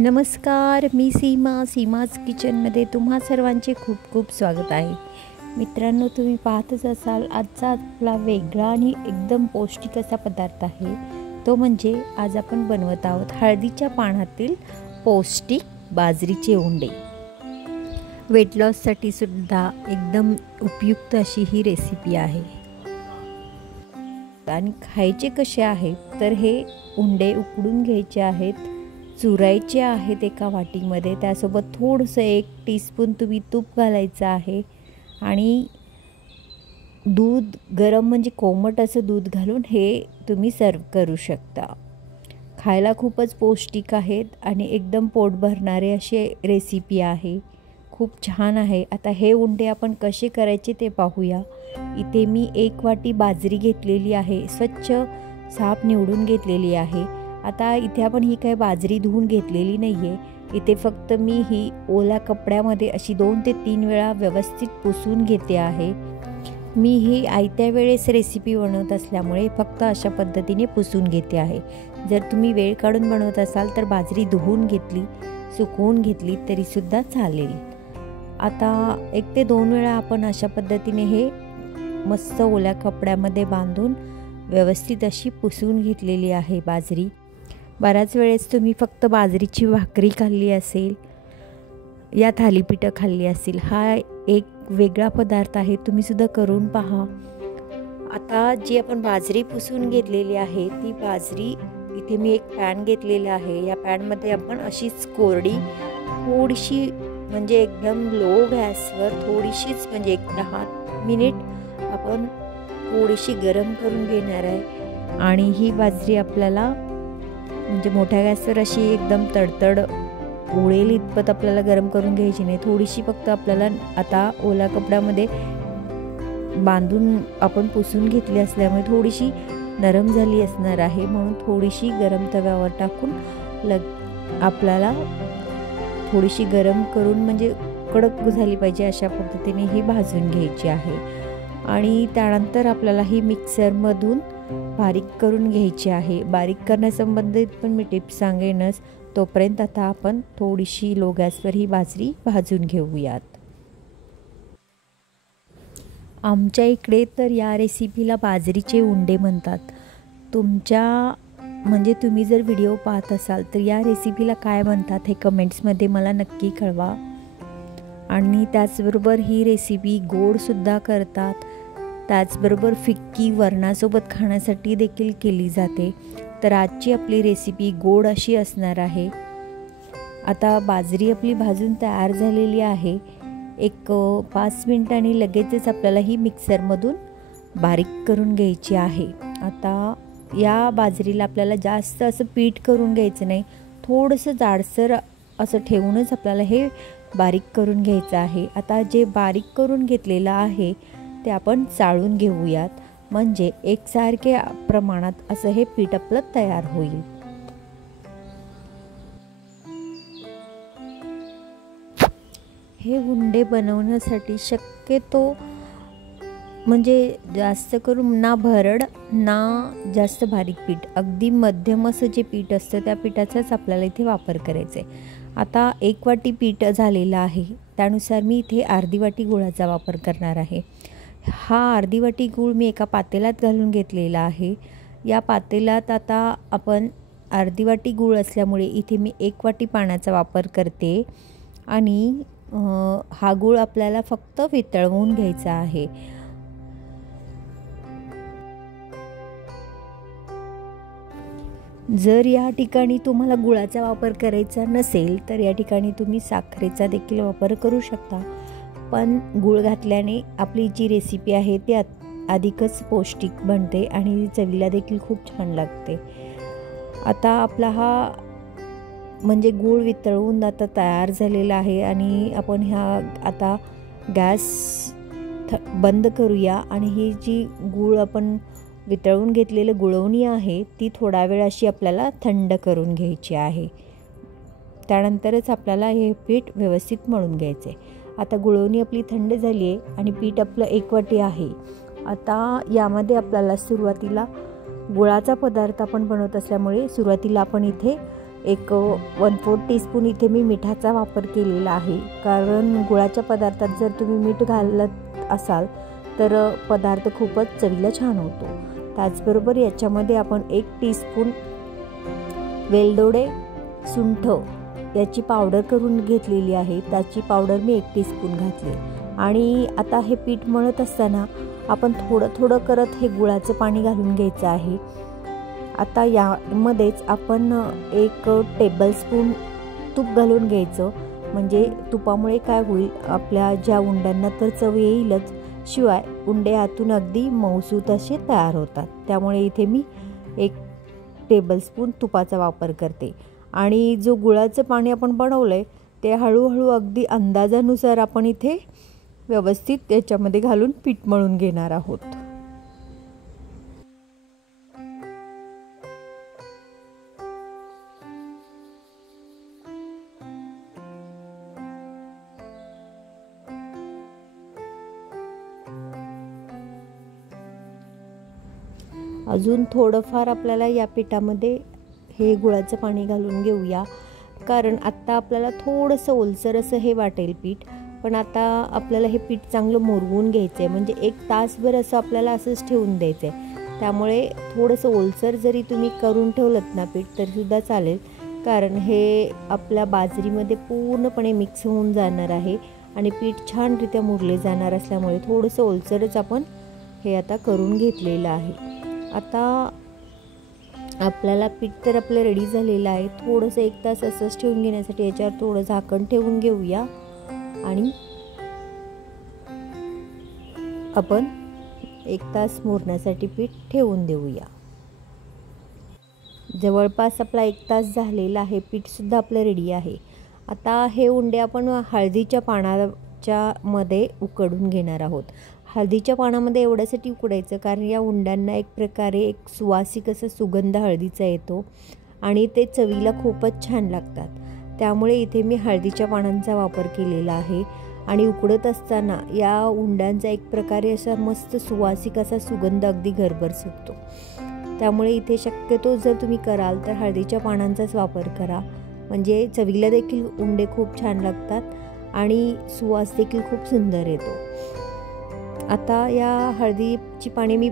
नमस्कार, मी सीमाज किचनमध्ये तुम्हा सर्वांचे खूप खूप स्वागत आहे. मित्रांनो, तुम्ही पाहतच असाल आजचा आपला वेगळा आणि एकदम पौष्टिक असा पदार्थ आहे. तो म्हणजे आज आपण बनवत आहोत हळदीच्या पानातील पौष्टिक बाजरीचे उंडे. वेट लॉससाठी सुद्धा एकदम उपयुक्त अशी ही रेसिपी आहे. आणि खायचे कसे आहेत तर हे उंडे उकडून घ्यायचे आहेत, चुरायचे आहेत एका वाटीमध्ये. त्यासोबत थोडंसं 1 टीस्पून तुम्ही तूप घालायचं आहे आणि दूध गरम म्हणजे कोमट असं दूध घालून हे तुम्ही सर्व करू शकता. खायला खूपच पौष्टिक आहेत आणि एकदम पोट भरणारे असे रेसिपी आहे. खूप छान आहे. आता हे उंडे आपण कसे करायचे ते पाहूया. इथे मी 1 वाटी बाजरी घेतलेली आहे, स्वच्छ साफ निवडून घेतलेली आहे. आता इथे आपण ही काही बाजरी धुवून घेतलेली नाही आहे. इथे फक्त मी ही ओल्या कपड्यामध्ये अशी 2 ते 3 वेळा व्यवस्थित पुसून घेते आहे. मी ही आयत्या वेळेस रेसिपी बनवत असल्यामुळे फक्त अशा पद्धतीने पुसून घेते आहे. जर तुम्ही वेळ काढून बनवत असाल तर बाजरी धुवून घेतली, सुकवून घेतली तरीसुद्धा चालेल. आता 1 ते 2 वेळा आपण अशा पद्धतीने हे मस्त ओल्या कपड्यामध्ये बांधून व्यवस्थित अशी पुसून घेतलेली आहे बाजरी. बऱ्याच वेळेस तुम्ही फक्त बाजरीची भाकरी खाल्ली असेल या थालीपीठं खाल्ली असेल. हा एक वेगळा पदार्थ आहे, तुम्हीसुद्धा करून पहा. आता जी आपण बाजरी पुसून घेतलेली आहे ती बाजरी इथे मी एक पॅन घेतलेला आहे. या पॅनमध्ये आपण अशीच कोरडी थोडीशी म्हणजे एकदम लो गॅसवर थोडीशीच म्हणजे 10 मिनिट आपण थोडीशी गरम करून घेणार आहे. आणि ही बाजरी आपल्याला म्हणजे मोठ्या गॅसवर अशी एकदम तडतड उडेल इतपत आपल्याला गरम करून घ्यायची नाही. थोडीशी फक्त आपल्याला आता ओल्या कपड्यामध्ये बांधून आपण पुसून घेतली असल्यामुळे थोडीशी नरम झाली असणार आहे, म्हणून थोडीशी गरम तव्यावर टाकून आपल्याला थोडीशी गरम करून म्हणजे कडक झाली पाहिजे अशा पद्धतीने ही भाजून घ्यायची आहे. आणि त्यानंतर आपल्याला ही मिक्सरमधून बारीक करून घ्यायची आहे. बारीक करण्यासंबंधित पण मी टिप्स सांगेनच. तोपर्यंत आता आपण थोडीशी लो गॅसवर ही बाजरी भाजून घेऊयात. आमच्या इकडे तर या रेसिपीला बाजरीचे उंडे म्हणतात. म्हणजे तुम्ही जर व्हिडिओ पाहत असाल तर या रेसिपीला काय म्हणतात हे कमेंट्समध्ये मला नक्की कळवा. आणि त्याचबरोबर ही रेसिपी गोडसुद्धा करतात. त्याचबरोबर फिक्की वरणासोबत खाण्यासाठी देखील केली जाते. तर आजची आपली रेसिपी गोड अशी असणार आहे. आता बाजरी आपली भाजून तयार झालेली आहे. एक 5 मिनिटांनी लगेचच आपल्याला ही मिक्सरमधून बारीक करून घ्यायची आहे. आता या बाजरीला आपल्याला जास्त असं पीठ करून घ्यायचं नाही, थोडंसं जाडसर असं ठेवूनच आपल्याला हे बारीक करून घ्यायचं आहे. आता जे बारीक करून घेतलेलं आहे ते आपण चाळून घेऊयात, म्हणजे एकसारखे प्रमाणात असं हे पीठ आपलं तयार होईल. हे उंडे बनवण्यासाठी शक्यतो म्हणजे जास्त करून ना भरड ना जास्त बारीक पीठ, अगदी मध्यम असं जे पीठ असतं त्या पिठाचाच आपल्याला इथे वापर करायचा आहे. आता 1 वाटी पीठ झालेलं आहे, त्यानुसार मी इथे अर्धी वाटी गुळाचा वापर करणार आहे. हा अर्धी वाटी गूळ मी एका पातेल्यात घालून घेतलेला आहे. या पातेल्यात आता आपण अर्धी वाटी गूळ असल्यामुळे इथे मी 1 वाटी पाण्याचा वापर करते. आणि हा गूळ आपल्याला फक्त वितळवून घ्यायचा आहे. जर या ठिकाणी तुम्हाला गुळाचा वापर करायचा नसेल तर या ठिकाणी तुम्ही साखरेचा देखील वापर करू शकता. पण गूळ घातल्याने आपली जी रेसिपी आहे ती अधिकच पौष्टिक बनते आणि चवीला देखील खूप छान लागते. आता आपला हा म्हणजे गूळ वितळवून आता तयार झालेला आहे. आणि आपण आता गॅस बंद करूया. आणि ही जी गूळ आपण वितळवून घेतलेलं गुळवणी आहे ती थोडा वेळ अशी आपल्याला थंड करून घ्यायची आहे. त्यानंतरच आपल्याला हे पीठ व्यवस्थित मळून घ्यायचं आहे. आता गुळवणी आपली थंड झाली आहे आणि पीठ आपलं 1 वाटी आहे. आता यामध्ये आपल्याला सुरुवातीला गुळाचा पदार्थ आपण बनवत असल्यामुळे सुरुवातीला आपण इथे एक 1/4 टीस्पून इथे मी मिठाचा वापर केलेला आहे, कारण गुळाच्या पदार्थात जर तुम्ही मीठ घालत असाल तर पदार्थ खूपच चवीला छान होतो। त्याचबरोबर याच्यामध्ये आपण 1 टीस्पून वेलदोडे सुंठ याची पावडर करून घेतलेली आहे, त्याची पावडर मी 1 टीस्पून घातली। आणि आता हे पीठ मळत असताना आपण थोडं थोडं करत हे गुळाचं पाणी घालून घ्यायचं आहे। आता यामध्येच आपण 1 टेबलस्पून तूप घालून घ्यायचं, म्हणजे तुपामुळे काय होईल, आपल्या ज्या उंड्यांना तर चव येईलच, शिवाय उंडे आतून अगदी मऊसूत असे तयार होतात। त्यामुळे इथे मी 1 टेबलस्पून तुपाचा वापर करते। आणि जो गुळाचं पाणी आपण बनवलंय ते हळूहळू अगदी अंदाजानुसार आपण इथे व्यवस्थित त्याच्यामध्ये घालून पीठ मळून घेणार आहोत। अजून थोडंफार आपल्याला या पिठामध्ये हे गुळाचं पाणी घालून घेऊया, कारण आत्ता आपल्याला थोडंसं ओलसर असं हे वाटेल पीठ, पण आता आपल्याला हे पीठ चांगलं मुरवून घ्यायचं आहे, म्हणजे 1 तासभर असं आपल्याला असंच ठेवून द्यायचं आहे। त्यामुळे थोडंसं ओलसर जरी तुम्ही करून ठेवलं ना पीठ तरीसुद्धा चालेल, कारण हे आपल्या बाजरीमध्ये पूर्णपणे मिक्स होऊन जाणार आहे आणि पीठ छानरित्या मुरले जाणार असल्यामुळे थोडंसं ओलसरच आपण हे आता करून घेतलेलं आहे। आता आपल्याला पीठ तर आपलं रेडी झालेलं आहे, थोडंसं 1 तास असंच ठेवून घेण्यासाठी याच्यावर थोडं झाकण ठेवून घेऊया आणि आपण 1 तास मुरण्यासाठी पीठ ठेवून देऊया। जवळपास आपला 1 तास झालेला आहे, पीठसुद्धा आपलं रेडी आहे। आता हे उंडे आपण हळदीच्या पानाच्या मध्ये उकडून घेणार आहोत। हळदीच्या पानामध्ये एवढ्यासाठी उकडायचं कारण या उंड्यांना एक प्रकारे एक सुवासिक असा सुगंध हळदीचा येतो आणि ते चवीला खूपच छान लागतात। त्यामुळे इथे मी हळदीच्या पानांचा वापर केलेला आहे आणि उकडत असताना या उंड्यांचा एक प्रकारे असा मस्त सुवासिक असा सुगंध अगदी घरभर सुटतो। त्यामुळे इथे शक्यतो जर तुम्ही कराल तर हळदीच्या पानांचाच वापर करा, म्हणजे चवीला देखील उंडे खूप छान लागतात आणि सुवास देखील खूप सुंदर येतो। आता या हळदीची पाने मी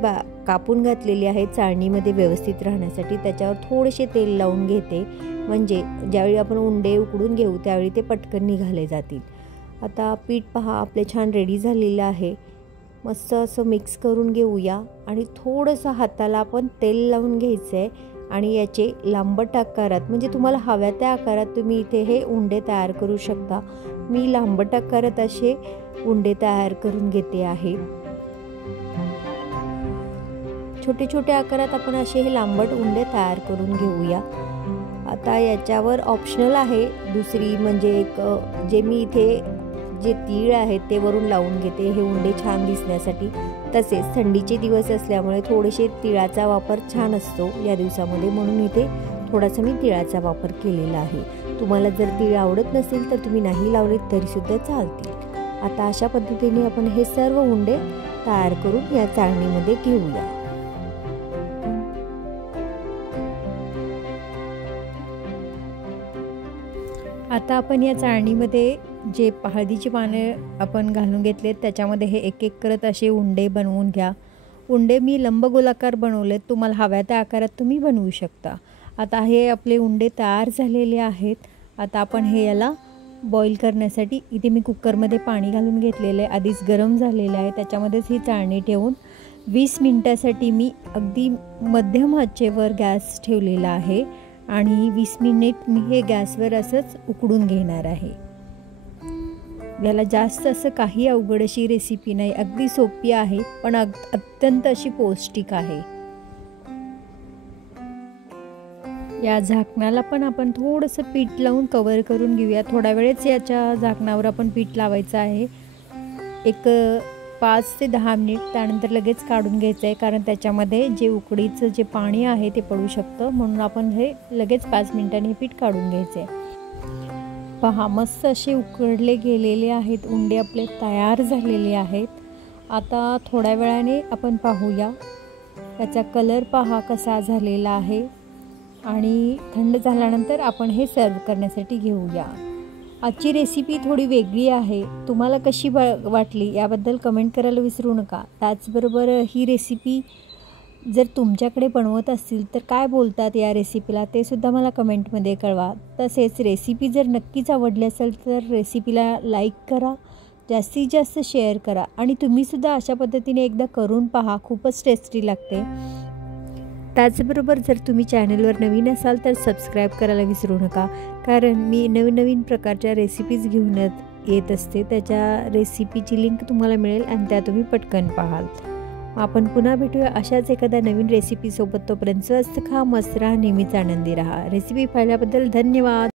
कापून घातलेली आहे चाळणीमध्ये व्यवस्थित राहण्यासाठी। त्याच्यावर थोडेसे तेल लावून घेते, म्हणजे ज्यावेळी आपण उंडे उकडून घेऊ त्यावेळी ते पटकन निघाले जातील। आता पीठ पहा आपले छान रेडी झालेलं आहे। मस्त असं मिक्स करून घेऊया आणि थोडंसं हाताला आपण तेल लावून घ्यायचं आहे आणि याचे लांबट आकारात, म्हणजे तुम्हाला हव्या त्या आकारात तुम्ही इथे हे उंडे तयार करू शकता। मी लांबट आकारात असे उंडे तयार करून घेते आहे। छोटे छोटे आकारात आपण असे हे लांबट उंडे तयार करून घेऊया। आता याच्यावर ऑप्शनल आहे दुसरी, म्हणजे एक जे मी इथे जे तीळ आहेत ते वरून लावून घेते हे उंडे छान दिसण्यासाठी। तसेच थंडीचे दिवस असल्यामुळे थोडेसे तिळाचा वापर छान असतो या दिवसामध्ये, म्हणून इथे थोडासा मी तिळाचा वापर केलेला आहे। तुम्हाला जर तीळ आवडत नसेल तर तुम्ही नाही लावलेत तरीसुद्धा चालतील। आता अशा पद्धतीने आपण हे सर्व उंडे तयार करून या चाळणीमध्ये घेऊया। आता आपण या चाळणीमध्ये जे हळदीची पाने आपण घालून घेतलेत त्याच्यामध्ये हे एक एक करत असे उंडे बनवून घ्या। उंडे मी लंबगोलाकार बनवलेत, तुम्हाला हव्या त्या आकारात तुम्ही बनवू शकता। आता हे आपले उंडे तयार झालेले आहेत। आता आपण हे याला बॉईल करण्यासाठी इथे मी कुकरमध्ये पाणी घालून घेतलेलं आहे, आधीच गरम झालेलं आहे। त्याच्यामध्येच ही चाळणी ठेवून 20 मिनिटासाठी मी अगदी मध्यम आचेवर गॅस ठेवलेला आहे आणि 20 मिनिट मी हे गॅसवर असंच उकडून घेणार आहे। याला जास्त असं काही अवघड अशी रेसिपी नाही, अगदी सोपी आहे पण अत्यंत अशी पौष्टिक आहे। या झाकणाला पण आपण थोडंसं पीठ लावून कव्हर करून घेऊया। थोडा वेळच याच्या झाकणावर आपण पीठ लावायचं आहे, एक 5 ते 10 मिनिट, त्यानंतर लगेच काढून घ्यायचं आहे, कारण त्याच्यामध्ये जे उकडीचं जे पाणी आहे ते पडू शकतं, म्हणून आपण हे लगेच 5 मिनिटांनी पीठ काढून घ्यायचं आहे। पहा मस्त असे उकडले गेलेले आहेत उंडे आपले तयार झालेले आहेत। आता थोड्या वेळाने आपण पाहूया, त्याचा कलर पहा कसा झालेला आहे। आणि थंड झाल्यानंतर आपण हे सर्व करण्यासाठी घेऊया. आजची रेसिपी थोडी वेगळी आहे. तुम्हाला कशी वाटली याबद्दल कमेंट करायला विसरू नका. त्याचबरोबर ही रेसिपी जर तुमच्याकडे बनवत असतील तर काय बोलतात या रेसिपीला ते सुद्धा मला कमेंटमध्ये कळवा. तसेच रेसिपी जर नक्कीच आवडली असेल तर रेसिपीला लाईक करा, जास्तीत जास्त शेअर करा आणि तुम्हीसुद्धा अशा पद्धतीने एकदा करून पहा. खूपच टेस्टी लागते. त्याचबरोबर जर तुम्ही चॅनलवर नवीन असाल तर सबस्क्राईब करायला विसरू नका, कारण मी नवीन नवीन प्रकारच्या रेसिपीज घेऊन येत असते. त्याच्या रेसिपीची लिंक तुम्हाला मिळेल आणि त्या तुम्ही पटकन पाहाल. आपण पुन्हा भेटूया अशाच एखाद्या नवीन रेसिपीसोबत. तोपर्यंत स्वस्त खा, मस्त राहा, नेहमीच आनंदी राहा. रेसिपी पाहिल्याबद्दल धन्यवाद.